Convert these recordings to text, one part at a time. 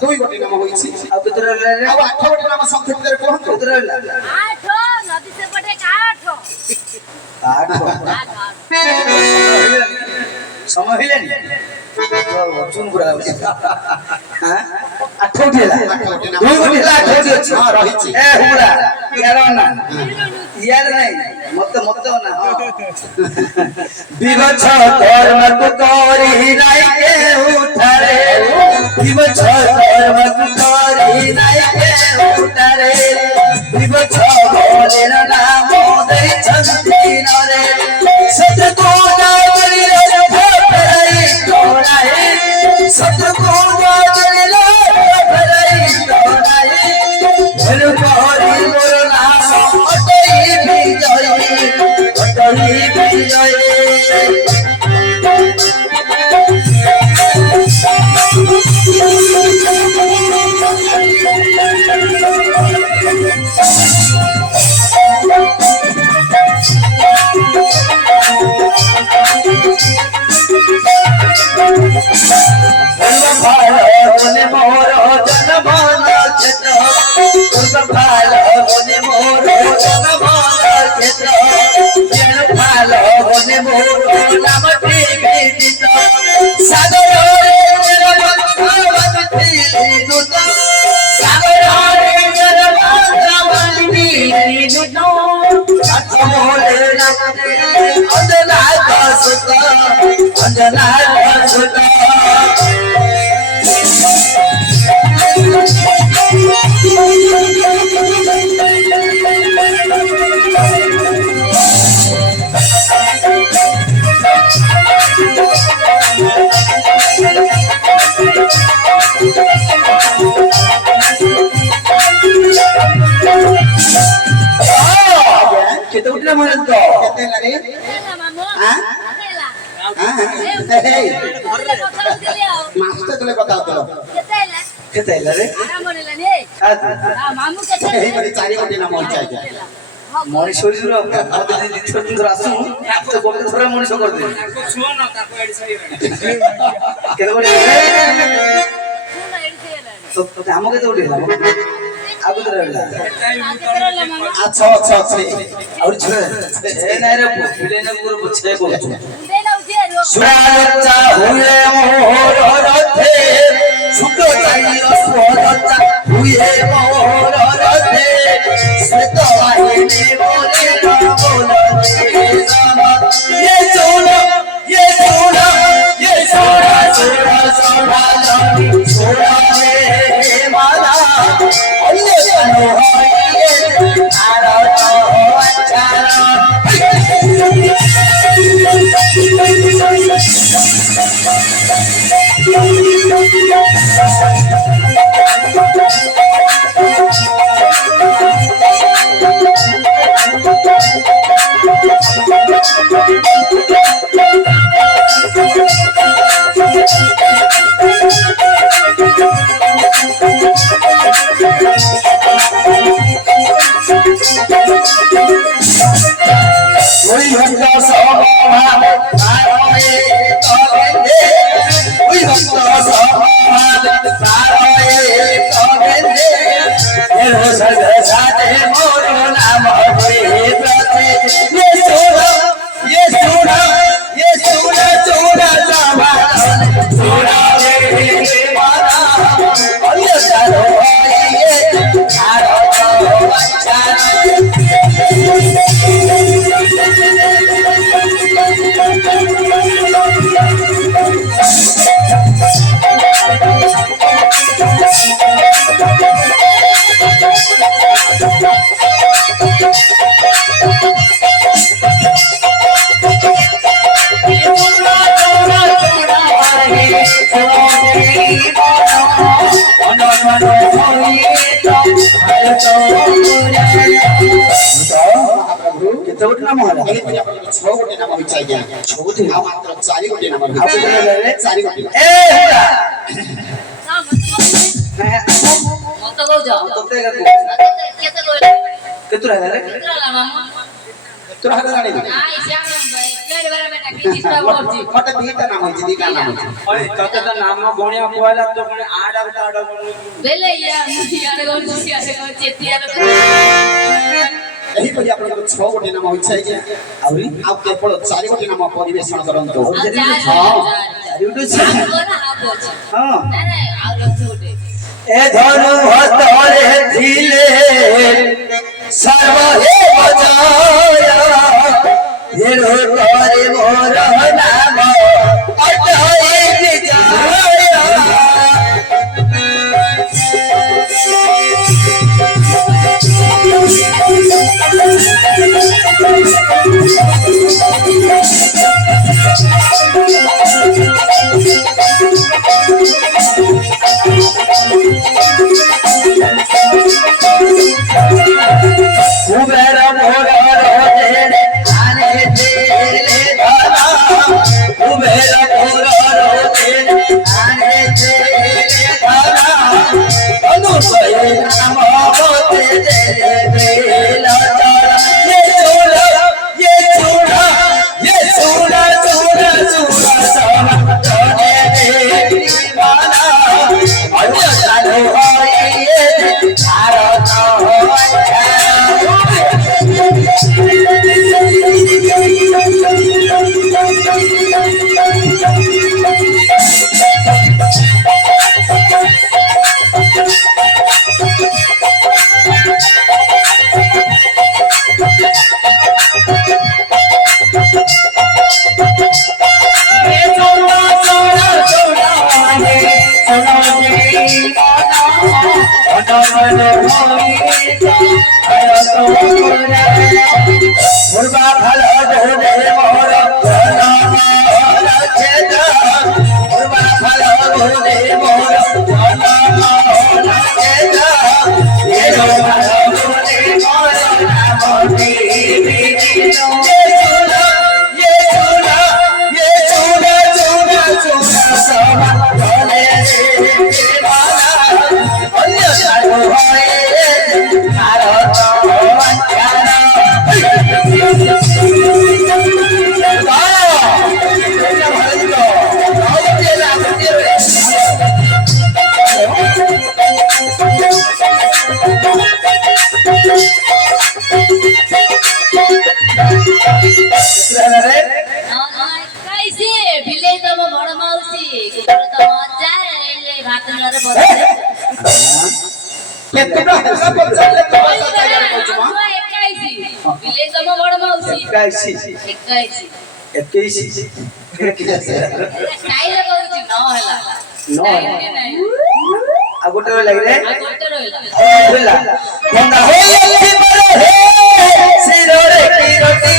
দুই গোটি নাম হইছি আর কেতে রইলে আর আঠ গোটি নাম সংক্ষেপ করে কোন কেতে রইলে আঠ নদী সে পটে কাঠ আঠ সময় হইলেনি চুন পুরা হ্যাঁ আঠ গোটি দুই গোটি আঠ গোটি আছে হ্যাঁ রহিছি এ হুড়া ইয়ার না ইয়ার নাই মতে মতে না বিবছ কর্ম করি নাই কে উঠারে বিবছ কর্ম করি নাই কে উঠারে বিবছ বলের নাম দেই ছন্তি নরে সত কোনা বলিলে ভরাই তোরাই সত কোনা বলিলে ভরাই তোরাই ভর করি মোর নাম অটই বিজয় অটই বিজয় কেতে উঠলে মনে তো কেতে লাগে হ্যাঁ মাস্টার তুলে কথা হতো কেতে রে মামু কেতে এই বলি চারি কোটি নাম হইছে মনি শরীর আমাদের দ্বিতীয় দিন ধরে আসুন তো বলতে ধরে মনিষ করে দিন শুনো না তাকো এডি সাই কেতে বলি তো আমাকে তো উঠে গেলাম আগে তো রইলা আচ্ছা আচ্ছা আচ্ছা আর ছেড়ে এ নাই রে বিলে না পুরো বুঝে বলছো সুরাজা হুয়ে মোর রথে সুতো চাইল সুরজা হুয়ে মোর রথে শ্বেত বাহিনী বলে বলতে সমত ये सोना सोना सोना सोना रे माला अन्य तनो होइए आरो अचारा କେତେ ଗୋଟେ ନାମ ହେଲା? ଛଅ ଗୋଟି ନାମ ହେଇଛି ଆଜ୍ଞା। ଛୋଟି ଆଉ ମାତ୍ର ଚାରି ଗୋଟି ନାମ ଆଉ କେତେ ହେଲାରେ? ଚାରି ଗୋଟି। ଏ ହେଲା ମତ କହୁଛ ତତେ କେତେ କହିଲ କେତେ ହେଲାରେ? କେତେ ହେଲା ମାମା ତୋର ହାତ ଜାଣିନି। ନାଇଁ ଶ୍ୟାମ କେଡେ ବେରେ ବେଟା କି ଡିସ୍ଟର୍ବ କରୁଛି ମତେ ଦିଟା ନାମ ହେଇଛି, ଦିଟା ନାମ ହେଇଛି। ओए तते त नाम गणिया कोइला तो गणे आडा ताडा गणे ବେଲେ ଇଆଡେ କରୁଛି ସିଆଡେ କରୁଛି ଏତିଆରେ ଏହିପରି ଆପଣଙ୍କର ଛଅ ଗୋଟି ନାମ ହେଇଛି ଆଜ୍ଞା। ଆହୁରି ଆଉ କେବଳ ଚାରି ଗୋଟି ନାମ ପରିବେଷଣ କରନ୍ତୁ। ଆଉ ଯଦି ହଁ। ଚାରି ଗୋଟେ ଅଛି। ହଁ ନାଇଁ ନାଇଁ ଆଉ ଅଛି ଗୋଟେ ଏ ଧନୁ ହସ୍ତରେ ଥିଲେ ସର୍ବ হে ବଜାୟ ହେରୋ করে মোর নাম অটই কুবের মোর রোজে আনে দিলে ধরা কুবের মোর রোজে আনে দিলে ধরা অনুসয়ে নাম হতে দিল চরা ये चूड़ा चूड़ा चूड़ा सोना तोने दे माला अन्य चालू होई भारत मुर्गा फल ढूंढे मोर मुर्गा फल ढूंढे मोर कैसे बिले तम बड़ माउसी कुकुर तम जाए भात नरे बसे କେତେଟା ହେଲା ପଚାରିଲେ ତ ଭାଷା ଜାଗାରେ କହୁଛୁ ମା। ବିଲେ ତମ ବଡ ମାଉସୀ 21 21 21 ଷ୍ଟାଇଲ କରୁଛି ନ ହେଲା ନ ହେଲା। ଷ୍ଟାଇଲ ନାହିଁ ଆଉ ଗୋଟେ ଲାଗିଲେ ଆଉ ଗୋଟେ ରହିଲା ହେଲା ବନ୍ଦା ହୋଇଛି ମୋର ହେ ଶିରରେ କିରଟି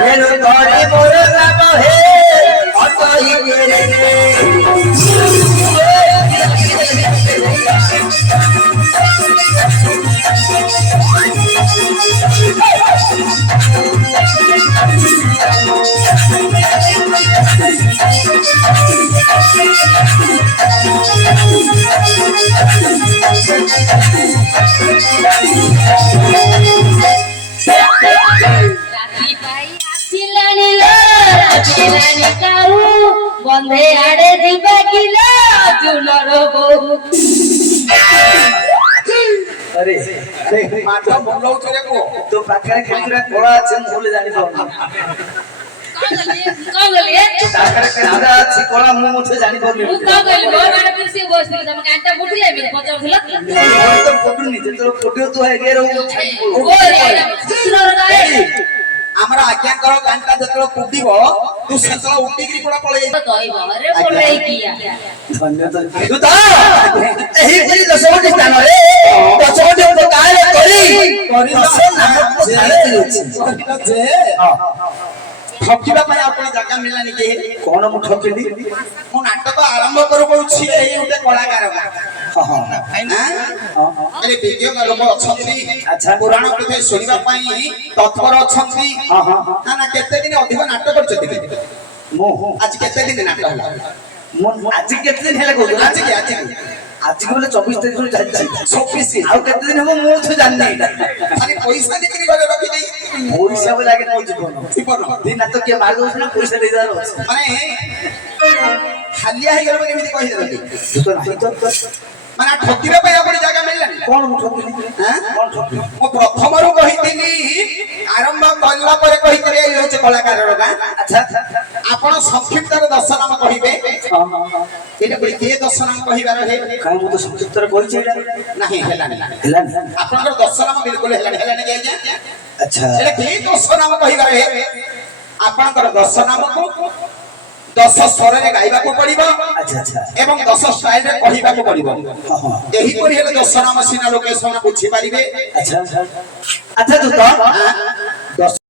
ହେରୁ ଧରି ମୋର ନାମ ହେ ଅଟଇ କେରେ ରାତି ପାଇ ଆସିଲାଣି ଲୋ ରାତିଲାଣି କାଉ ବନ୍ଧେ ଆଡେ ଯିବା କିଲୋ ଚୁଲର ବୋଉ अरे ମାଠ ବୁଲଉଛୁ ରେ ପୁଅ। तो पाखरे केतरा कोळा আছে ମୁଁ ବୋଲେ ଜାଣି ପାରୁନି କଣ ଗଲି ପାଖରେ କେତରା ଅଛି କୋଳା ମୁଁ ମୁଠେ ଜାଣି ପାରୁନି ମୁଁ କଣ କହିଲି ମୋ ବାଡ ପୁରୁଷ ବସିଥିଲି ତମେ କାନ୍ଟା ବୁଝିଲେ ଏମିତି ପଚାରୁଥିଲ ମୋର ତ ଫଟୁନି ଯେତେବେଳେ ଫଟୁ ତୁ ହେଗେ ରହୁ ଓ ରେ ଶଶୁରର ଗାଏ ଆମର ଆଜ୍ଞାଙ୍କର ଗାଁଟା ଯେତେବେଳେ କୁଟିବ ତୁ ସେତେବେଳେ ଉଠିକିରି ପୁରା ପଳେଇ ଦହିବରେ ପଳେଇକିଆ ଧନ୍ୟବାଦ ତୁ ତ ଏହିପରି ଦଶଗୋଟି ସ୍ଥାନରେ ଦଶଗୋଟି ଉପକାର କରି ଦଶ ନାମକୁ ସାରିଛି ଯେ ଠକିବା ପାଇଁ ଆପଣ ଜାଗା ମିଳିଲାନି କି କଣ ମୁଁ ଠକିଲି ମୁଁ ନାଟକ ଆରମ୍ଭ କରୁ କହୁଛି ଏଇ ଗୋଟେ କଳାକାର ଏ ବିଜ୍ଞ ଲୋକ ଅଛନ୍ତି ଆଚ୍ଛା। ପୁରାଣ କଥା ଶୁଣିବା ପାଇଁ ତତ୍ପର ଅଛନ୍ତି ନା ନା କେତେ ଦିନ ଅଧିକ ନାଟକ କରିଛନ୍ତି ମୁଁ ଆଜି କେତେ ଦିନ ନାଟକ ହେଲା ମୁଁ ଆଜି କେତେ ଦିନ ହେଲା କହୁଛୁ ଆଜି ଆଜି ଆଜି ବୋଲେ 24 ତାରିଖରୁ ଚାଲିଛି 24 ଆଉ କେତେ ଦିନ ହବ ମୁଁ ତ ଜାଣିନି ଏଇଟା ଖାଲି ପଇସା ଦେଇକିରି ଘରେ ରଖିଦେଇ ପଇସା ବୋଲେ ଆଗେ ମୋ ଜୀବନ ଜୀବନ ଦିନ ତ କିଏ ମାରି ଦଉଛି ନା ପଇସା ଦେଇଦେବାର ଅଛି ମାନେ ହାଲିଆ ହେଇଗଲା ବୋଲି ଏମିତି କହିଦେବେ ତୁ ତ ନାହିଁ ତ ମାନେ ଠକିବା ପାଇଁ ଆପଣ ଜାଗା ମିଳିଲାନି କଣ ମୁଁ ଠକିଲି ଆଁ? କଣ ଠକିଲି ମୁଁ ପ୍ରଥମରୁ କହିଥିଲି ଆରମ୍ଭ କଲା ପରେ କହିଥିଲି ଏଇ ହଉଛି କଳାକାରର ଗାଁ ଆଚ୍ଛା ଆପଣ ସଂକ୍ଷିପ୍ତରେ 10 ନାମ କହିବେ ଏଇଟା ପୁଣି କିଏ 10 ନାମ କହିବାର କାହିଁ ମୁଁ ତ ସଂକ୍ଷିପ୍ତରେ କହିଛି ଏଇଟା ନାହିଁ ହେଲାନି ହେଲାନି ଆପଣଙ୍କର 10 ନାମ ବିଲକୁଲ ହେଲାନି ହେଲାନି କି ଆଜ୍ଞା ଆଚ୍ଛା ଏଇଟା କିଏ 10 ନାମ କହିବାର ଆପଣଙ୍କର 10 ନାମକୁ 10 ସ୍ୱରରେ ଗାଇବାକୁ ପଡିବ ଆଚ୍ଛା ଆଚ୍ଛା ଏବଂ 10 ଷ୍ଟାଇଲରେ କହିବାକୁ ପଡିବ ହଁ ଏହିପରି ହେଲେ 10 ନାମ ସିନା ଲୋକେ ବୁଝିପାରିବେ ଆଚ୍ଛା ଆଚ୍ଛା ତୁ ତ